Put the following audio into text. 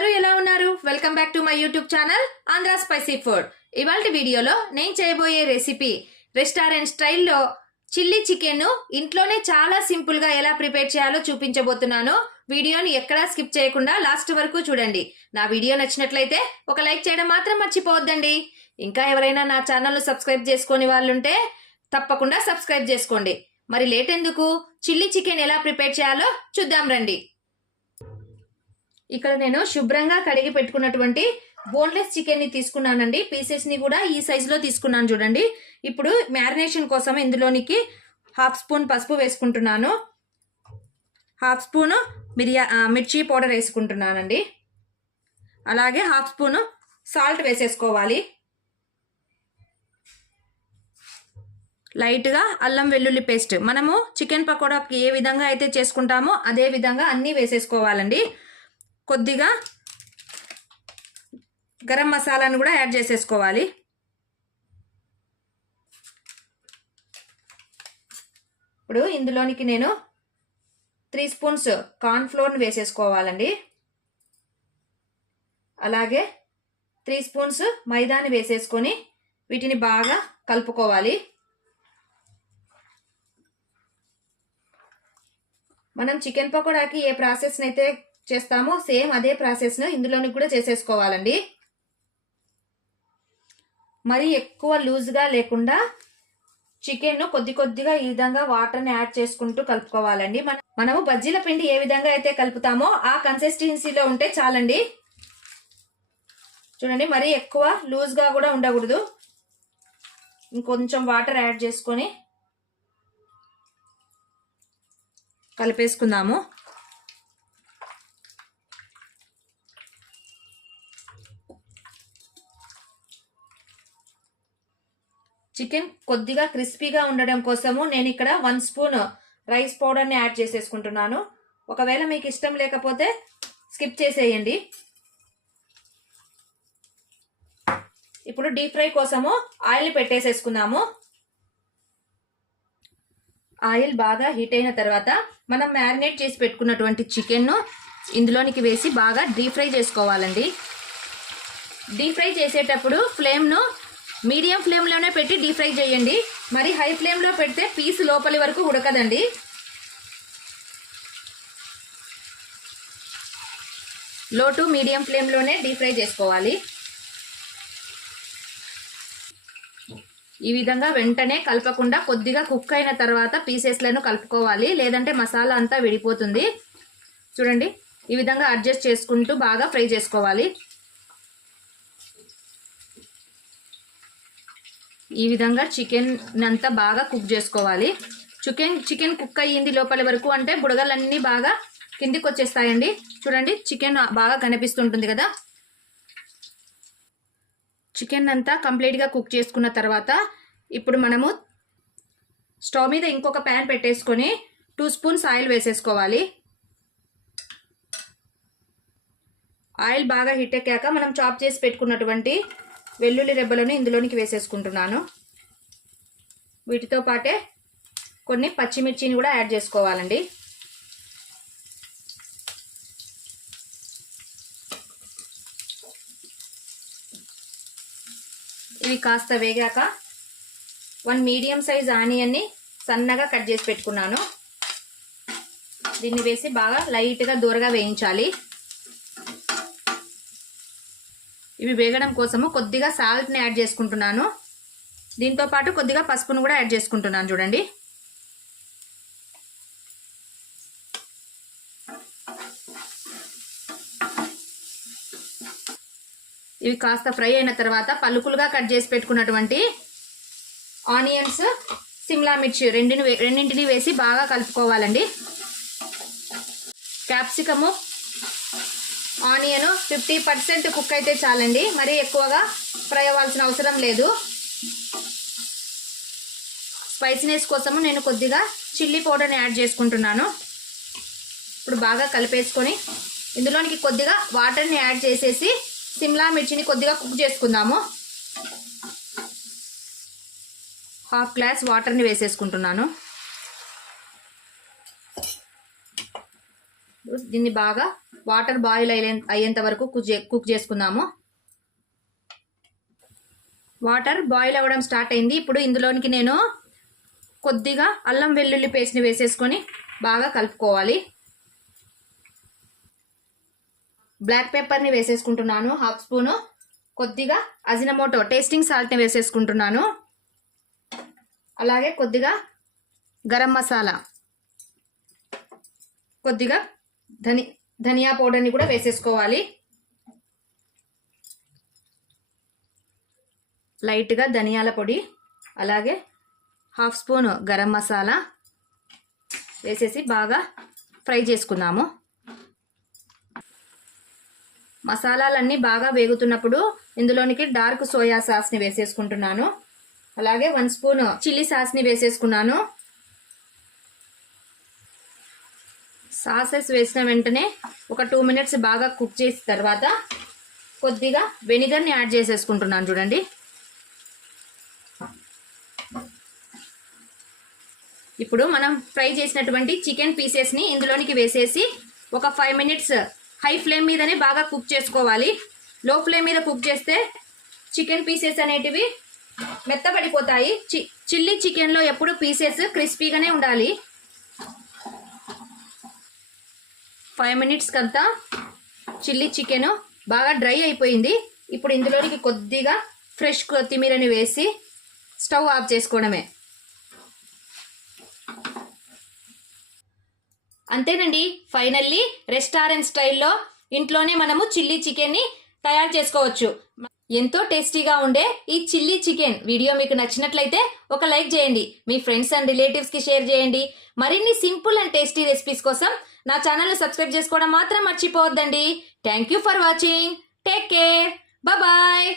అందరూ ఎలా ఉన్నారు? Welcome back to my YouTube channel Andhra spicy food. ఇవాల్టి వీడియోలో నేను చేయబోయే రెసిపీ రెస్టారెంట్ స్టైల్లో చిల్లీ చికెన్ ఇంట్లోనే చాలా సింపుల్ గా ఎలా ప్రిపేర్ చేయాలో చూపించబోతున్నాను. వీడియోని ఎక్కడా స్కిప్ చేయకుండా లాస్ట్ వరకు చూడండి. నా వీడియో నచ్చినట్లయితే ఒక లైక్ చేయడం మాత్రం మర్చిపోవద్దండి. ఇంకా ఎవరైనా నా ఛానల్ సబ్స్క్రైబ్ చేసుకొని వాళ్ళుంటే తప్పకుండా సబ్స్క్రైబ్ చేసుకోండి. మరి లేట్ ఎందుకు, చిల్లీ చికెన్ ఎలా ప్రిపేర్ చేయాలో చూద్దాం రండి. ఇక్కడ నేను శుభ్రంగా కడిగి పెట్టుకున్నటువంటి బోన్లెస్ చికెన్ ని తీసుకున్నానండి. పీసెస్ ని కూడా ఈ సైజులో తీసుకున్నాను చూడండి. ఇప్పుడు మ్యారినేషన్ కోసం ఇందులోనికి 1/2 స్పూన్ పసుపు వేసుకుంటున్నాను. 1/2 స్పూన్ మిర్చి పౌడర్ వేసుకుంటున్నానండి. అలాగే 1/2 స్పూన్ సాల్ట్ వేసేసుకోవాలి. లైట్గా అల్లం వెల్లుల్లి పేస్ట్, మనము చికెన్ పకోడాకి ఏ విధంగా అయితే చేసుకుంటామో అదే విధంగా అన్నీ వేసేసుకోవాలండి. కొద్దిగా గరం మసాలాను కూడా యాడ్ చేసేసుకోవాలి. ఇప్పుడు ఇందులోనికి నేను 3 స్పూన్స్ కార్న్ ఫ్లోర్ని వేసేసుకోవాలండి. అలాగే 3 స్పూన్స్ మైదాని వేసేసుకొని వీటిని బాగా కలుపుకోవాలి. మనం చికెన్ పకోడాకి ఏ ప్రాసెస్ని అయితే చేస్తామో సేమ్ అదే ప్రాసెస్ను ఇందులోని కూడా చేసేసుకోవాలండి. మరి ఎక్కువ లూజ్గా లేకుండా చికెన్ కొద్దిగా ఈ విధంగా వాటర్ని యాడ్ చేసుకుంటూ కలుపుకోవాలండి. మనము బజ్జీల పిండి ఏ విధంగా అయితే కలుపుతామో ఆ కన్సిస్టెన్సీలో ఉంటే చాలండి. చూడండి, మరి ఎక్కువ లూజ్గా కూడా ఉండకూడదు. ఇంకొంచెం వాటర్ యాడ్ చేసుకొని కలిపేసుకుందాము. చికెన్ కొద్దిగా క్రిస్పీగా ఉండడం కోసము నేను ఇక్కడ 1 స్పూన్ రైస్ పౌడర్ని యాడ్ చేసేసుకుంటున్నాను. ఒకవేళ మీకు ఇష్టం లేకపోతే స్కిప్ చేసేయండి. ఇప్పుడు డీప్ ఫ్రై కోసము ఆయిల్ పెట్టేసేసుకుందాము. ఆయిల్ బాగా హీట్ అయిన తర్వాత మనం మ్యారినేట్ చేసి పెట్టుకున్నటువంటి చికెన్ను ఇందులోనికి వేసి బాగా డీప్ ఫ్రై చేసుకోవాలండి. డీప్ ఫ్రై చేసేటప్పుడు ఫ్లేమ్ను మీడియం ఫ్లేమ్లోనే పెట్టి డీప్ ఫ్రై చేయండి. మరి హై ఫ్లేమ్లో పెడితే పీస్ లోపలి వరకు ఉడకదండి. లో టు మీడియం ఫ్లేమ్లోనే డీప్ ఫ్రై చేసుకోవాలి. ఈ విధంగా వెంటనే కలపకుండా కొద్దిగా కుక్ అయిన తర్వాత పీసెస్లను కలుపుకోవాలి, లేదంటే మసాలా అంతా విడిపోతుంది. చూడండి, ఈ విధంగా అడ్జస్ట్ చేసుకుంటూ బాగా ఫ్రై చేసుకోవాలి. ఈ విధంగా చికెన్ అంతా బాగా కుక్ చేసుకోవాలి. చికెన్ కుక్ అయ్యింది లోపలి వరకు అంటే బుడగలన్నీ బాగా కిందికి వచ్చేస్తాయండి. చూడండి, చికెన్ బాగా కనిపిస్తుంటుంది కదా. చికెన్ అంతా కంప్లీట్గా కుక్ చేసుకున్న తర్వాత ఇప్పుడు మనము స్టవ్ మీద ఇంకొక ప్యాన్ పెట్టేసుకొని 2 స్పూన్స్ ఆయిల్ వేసేసుకోవాలి. ఆయిల్ బాగా హీట్ ఎక్కాక మనం చాప్ చేసి పెట్టుకున్నటువంటి వెల్లుల్లి రెబ్బలను ఇందులోనికి వేసేసుకుంటున్నాను. వీటితో పాటే కొన్ని పచ్చిమిర్చిని కూడా యాడ్ చేసుకోవాలండి. ఇవి కాస్త వేగాక 1 మీడియం సైజ్ ఆనియన్ని సన్నగా కట్ చేసి పెట్టుకున్నాను. దీన్ని వేసి బాగా లైట్గా దూరగా వేయించాలి. ఇవి వేగడం కోసము కొద్దిగా సాల్ట్ని యాడ్ చేసుకుంటున్నాను. దీంతో పాటు కొద్దిగా పసుపును కూడా యాడ్ చేసుకుంటున్నాను. చూడండి, ఇవి కాస్త ఫ్రై అయిన తర్వాత పలుకులుగా కట్ చేసి పెట్టుకున్నటువంటి ఆనియన్స్, సిమ్లా మిర్చి రెండింటిని వేసి బాగా కలుపుకోవాలండి. క్యాప్సికము, ఆనియన్ 50% కుక్ అయితే చాలండి, మరీ ఎక్కువగా ఫ్రై అవ్వాల్సిన అవసరం లేదు. స్పైసీనెస్ కోసము నేను కొద్దిగా చిల్లీ పౌడర్ని యాడ్ చేసుకుంటున్నాను. ఇప్పుడు బాగా కలిపేసుకొని ఇందులోనికి కొద్దిగా వాటర్ని యాడ్ చేసేసి సిమ్లా మిర్చిని కొద్దిగా కుక్ చేసుకుందాము. 1/2 గ్లాస్ వాటర్ని వేసేసుకుంటున్నాను. దీన్ని బాగా వాటర్ బాయిల్ అయ్యేంత వరకు కుక్ చేసుకుందాము. వాటర్ బాయిల్ అవ్వడం స్టార్ట్ అయింది. ఇప్పుడు ఇందులోనికి నేను కొద్దిగా అల్లం వెల్లుల్లి పేస్ట్ని వేసేసుకొని బాగా కలుపుకోవాలి. బ్లాక్ పెప్పర్ని వేసేసుకుంటున్నాను 1/2 స్పూను. కొద్దిగా అజినమోటో టేస్టింగ్ సాల్ట్ని వేసేసుకుంటున్నాను. అలాగే కొద్దిగా గరం మసాలా, కొద్దిగా ధనియా పౌడర్ని కూడా వేసేసుకోవాలి. లైట్గా ధనియాల పొడి, అలాగే 1/2 స్పూను గరం మసాలా వేసేసి బాగా ఫ్రై చేసుకుందాము. మసాలాలన్నీ బాగా వేగుతున్నప్పుడు ఇందులోనికి డార్క్ సోయా సాస్ని వేసేసుకుంటున్నాను. అలాగే 1 స్పూన్ చిల్లీ సాస్ని వేసేసుకున్నాను. సాసెస్ వేసిన వెంటనే ఒక 2 మినిట్స్ బాగా కుక్ చేసిన తర్వాత కొద్దిగా వెనిగర్ని యాడ్ చేసేసుకుంటున్నాను. చూడండి, ఇప్పుడు మనం ఫ్రై చేసినటువంటి చికెన్ పీసెస్ని ఇందులోనికి వేసేసి ఒక 5 మినిట్స్ హై ఫ్లేమ్ మీదనే బాగా కుక్ చేసుకోవాలి. లో ఫ్లేమ్ మీద కుక్ చేస్తే చికెన్ పీసెస్ అనేటివి మెత్తబడిపోతాయి. చిల్లీ చికెన్లో ఎప్పుడు పీసెస్ క్రిస్పీగానే ఉండాలి. 5 మినిట్స్ కంతా చిల్లీ చికెన్ బాగా డ్రై అయిపోయింది. ఇప్పుడు ఇందులోనికి కొద్దిగా ఫ్రెష్ కొత్తిమీరని వేసి స్టవ్ ఆఫ్ చేసుకోవడమే. అంతేనండి, ఫైనల్లీ రెస్టారెంట్ స్టైల్లో ఇంట్లోనే మనము చిల్లీ చికెన్ని తయారు చేసుకోవచ్చు. ఎంతో టేస్టీగా ఉండే ఈ చిల్లీ చికెన్ వీడియో మీకు నచ్చినట్లయితే ఒక లైక్ చేయండి. మీ ఫ్రెండ్స్ అండ్ రిలేటివ్స్కి షేర్ చేయండి. మరిన్ని సింపుల్ అండ్ టేస్టీ రెసిపీస్ కోసం నా ఛానల్ని సబ్స్క్రైబ్ చేసుకోవడం మాత్రం మర్చిపోవద్దండి. Thank you for watching. Take care. Bye.